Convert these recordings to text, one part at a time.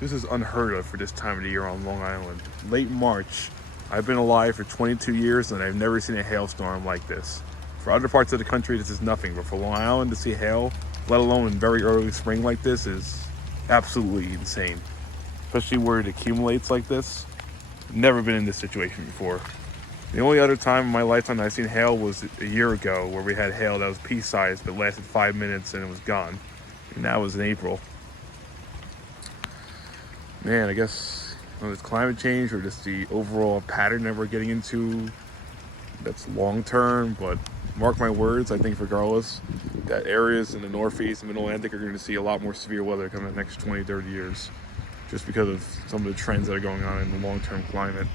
This is unheard of for this time of the year on Long Island. Late March. I've been alive for 22 years and I've never seen a hailstorm like this. For other parts of the country, this is nothing, but for Long Island to see hail, let alone in very early spring like this, is absolutely insane. Especially where it accumulates like this. Never been in this situation before. The only other time in my lifetime I've seen hail was a year ago, where we had hail that was pea-sized but lasted 5 minutes and it was gone. And that was in April. Man, I guess it's climate change or just the overall pattern that we're getting into that's long term, but mark my words, I think regardless, that areas in the Northeast and Middle Atlantic are going to see a lot more severe weather coming in the next 20, 30 years, just because of some of the trends that are going on in the long-term climate.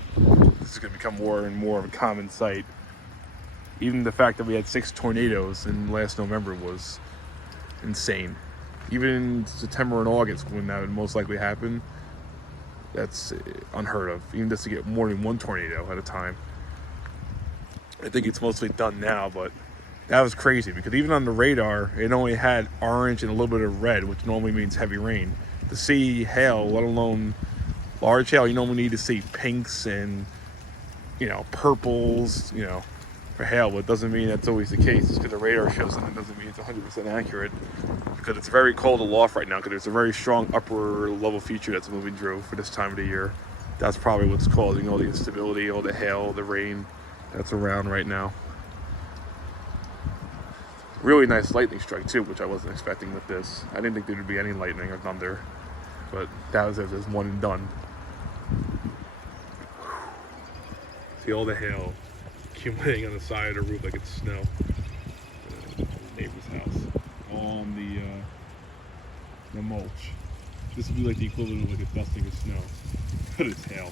This is going to become more and more of a common sight. Even the fact that we had 6 tornadoes in last November was insane. Even in September and August, when that would most likely happen, that's unheard of. Even just to get more than 1 tornado at a time. I think it's mostly done now, but that was crazy because even on the radar, it only had orange and a little bit of red, which normally means heavy rain. To see hail, let alone large hail, you normally need to see pinks and, purples, for hail, but it doesn't mean that's always the case. Just because the radar shows something doesn't mean it's 100% accurate, because it's very cold aloft right now because there's a very strong upper level feature that's moving through for this time of the year. That's probably what's causing all the instability, all the hail, the rain that's around right now. Really nice lightning strike too, which I wasn't expecting with this. I didn't think there would be any lightning or thunder, but that was it. Just one and done. See all the hail accumulating on the side of the roof like it's snow. Neighbor's house. All on the mulch. This would be like the equivalent of like a dusting of snow, but it's hail.